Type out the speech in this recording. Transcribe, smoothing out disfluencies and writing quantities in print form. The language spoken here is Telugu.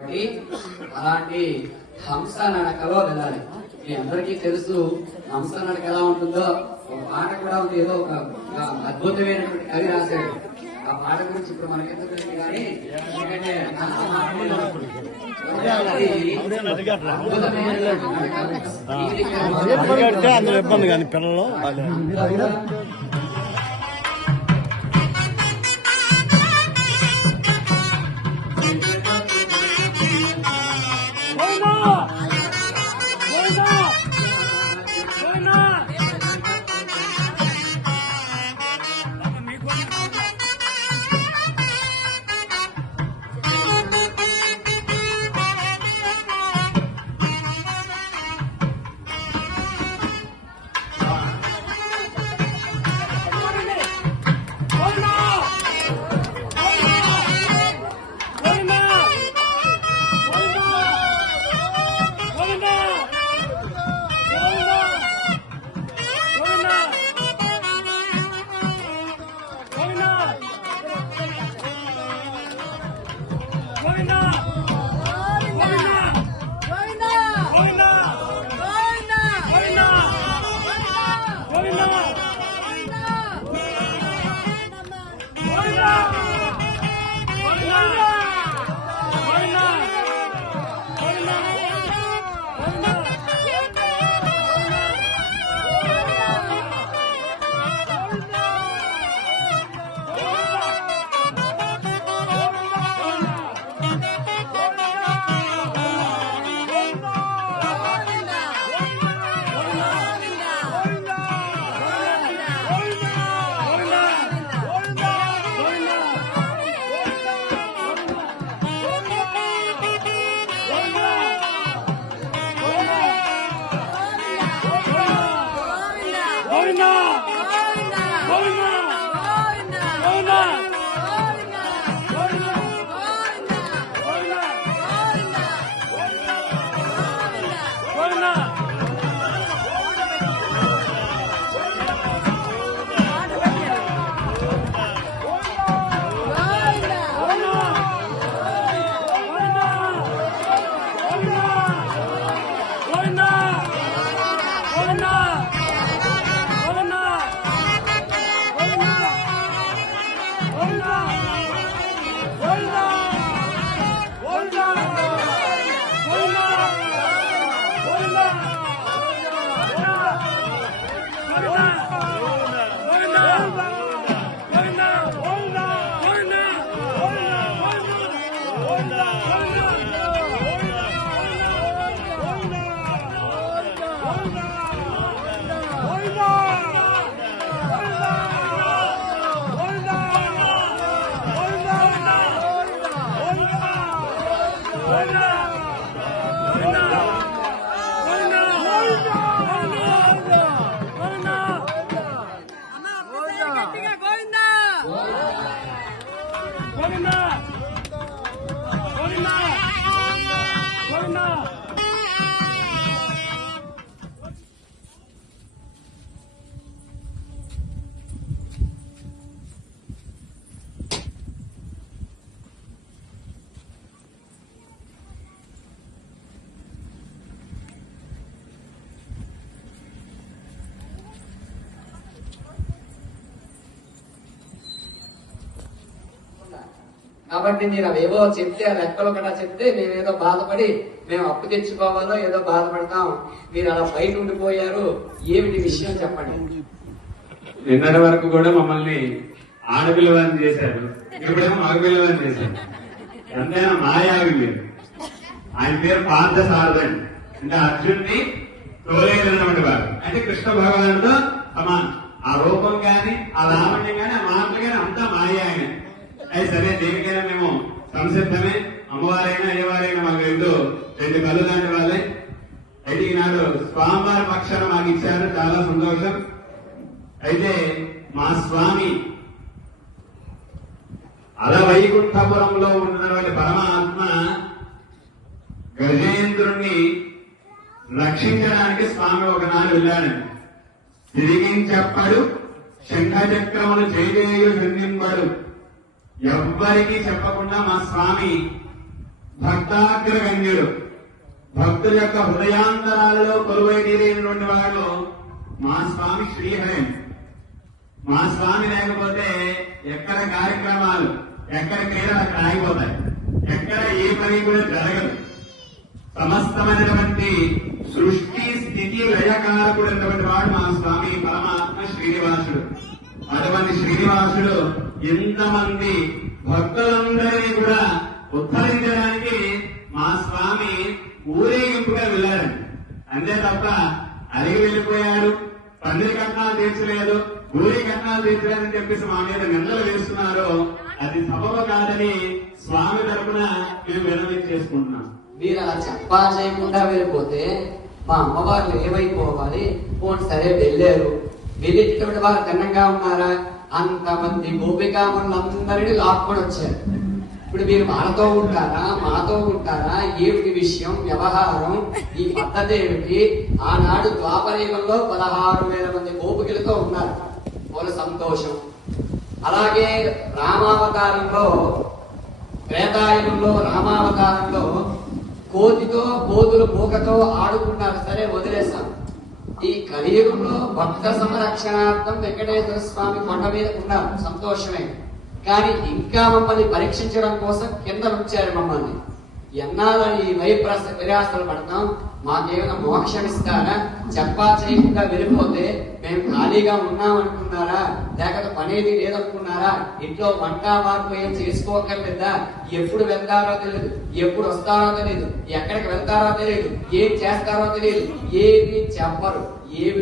అలాంటి హంస నడకలో వెళ్ళాలి. మీ అందరికీ తెలుసు హంస నడక ఎలా ఉంటుందో. ఒక పాట కూడా ఉంది, ఏదో ఒక అద్భుతమైనటువంటి కవి రాశాడు. ఆ పాట గురించి ఇప్పుడు మనకెందుకు తెలియదు కానీ ఎందుకంటే అందులో ఇబ్బంది కానీ పిల్లలు కాబట్టి మీరు అవేవో చెప్తే ఆ లెక్కలు కూడా చెప్తే మేమేదో బాధపడి మేము అప్పు తెచ్చుకోవాలో ఏదో బాధపడతాం. మీరు అలా బయట ఉండిపోయారు. ఏమిటి విషయం చెప్పండి. నిన్నటి వరకు కూడా మమ్మల్ని ఆడపిల్లవారిని చేశారు, ఇప్పుడేమో మగపిల్లవారిని చేశారు. ఎంతైనా మాయావి మీరు. ఆయన పేరు పార్థ సారథండి, అంటే అర్జున్ని తోలేనటువంటి వారు, అంటే కృష్ణ భగవానుడితో సమానం. ఆ రూపం గాని, ఆ లావణ్యం గాని, ఆ మాటలు గాని అంతా మాయ ఆయన. అయితే సరే, దేనికైనా మేము సంసిద్ధమే. అమ్మవారైనా అయ్యవారైనా మాకు రెండు కళ్ళు దాని వాళ్ళే. అయితే ఈనాడు స్వామివారి పక్షాన మాకు ఇచ్చారు, చాలా సంతోషం. అయితే మా స్వామి అలవైకుంఠపురంలో ఉన్నటువంటి పరమాత్మ గజేంద్రుణ్ణి రక్షించడానికి స్వామి ఒకనాడు వెళ్ళాడు. తిరిగించెప్పడు శంఖచక్రములు చేజేయు సంధింపడు. ఎవ్వరికీ చెప్పకుండా మా స్వామి భక్తాగ్రగణ్యుడు, భక్తుల యొక్క హృదయాంతరాలలో కొలువై తీరైనటువంటి వాడు మా స్వామి శ్రీహరి. మా స్వామి లేకపోతే ఎక్కడ కార్యక్రమాలు, ఎక్కడ క్రీడలు అక్కడ ఆగిపోతాయి, ఎక్కడ ఏ పని కూడా జరగదు. సమస్తమైనటువంటి సృష్టి స్థితి లయకారకుడైనటువంటి వాడు మా స్వామి పరమాత్మ శ్రీనివాసుడు. అటువంటి శ్రీనివాసుడు ఎంతమంది భక్తులందరినీ కూడా ఉద్ధరించడానికి మా స్వామి ఊరేగింపుగా వెళ్ళారండి. అంతే తప్ప అడిగి వెళ్ళిపోయాడు, పందిరి కట్నాలు తీర్చలేదు, ఊరి కట్నాలు తీర్చలేదని చెప్పేసి మా మీద నిందలు వేస్తున్నారు. అది సబబు కాదని స్వామి తరపున మేము విన్నవి చేసుకుంటున్నాం. మీరు అలా చెప్పా చేయకుండా వెళ్ళిపోతే మా అమ్మవార్లు ఏమైపోవాలి? పోనీ సరే వెళ్ళారు, వెళ్ళేటటువంటి వారు తిన్నంగా ఉన్నారా? అంతమంది గోపికాములందరినీ లాక్కొని వచ్చారు. ఇప్పుడు మీరు వాళ్ళతో ఉంటారా, మాతో ఉంటారా? ఏమిటి విషయం, వ్యవహారం, ఈ పద్ధతి ఏమిటి? ఆనాడు ద్వాపరయుగంలో 16,000 మంది గోపికలతో ఉన్నారు, వాళ్ళ సంతోషం. అలాగే రామావతారంలో, త్రేతాయుగంలో రామావతారంలో కోతితో కోతులు మూకతో ఆడుకున్నారు, సరే వదిలేశాం. ఈ కలియుగంలో భక్త సంరక్షణార్థం వెంకటేశ్వర స్వామి కొండ మీద ఉన్నారు, సంతోషమే. కానీ ఇంకా మమ్మల్ని పరీక్షించడం కోసం కింద ఉంచారు మమ్మల్ని. ఎన్నాళ్ళని ఈ విరాసలు పడతాం? మాకేమైనా మోక్షం ఇస్తారా? చెప్పా చేయకుండా వెళ్ళిపోతే మేము ఖాళీగా ఉన్నామనుకున్నారా? లేకపోతే పనేది లేదనుకున్నారా? ఇంట్లో వంట మార్పు ఏం చేసుకోకర్లేదా? ఎప్పుడు వెళ్తారో తెలియదు, ఎప్పుడు వస్తారో తెలియదు, ఎక్కడికి వెళ్తారో తెలియదు, ఏం చేస్తారో తెలియదు, ఏమి చెప్పరు. ఏమి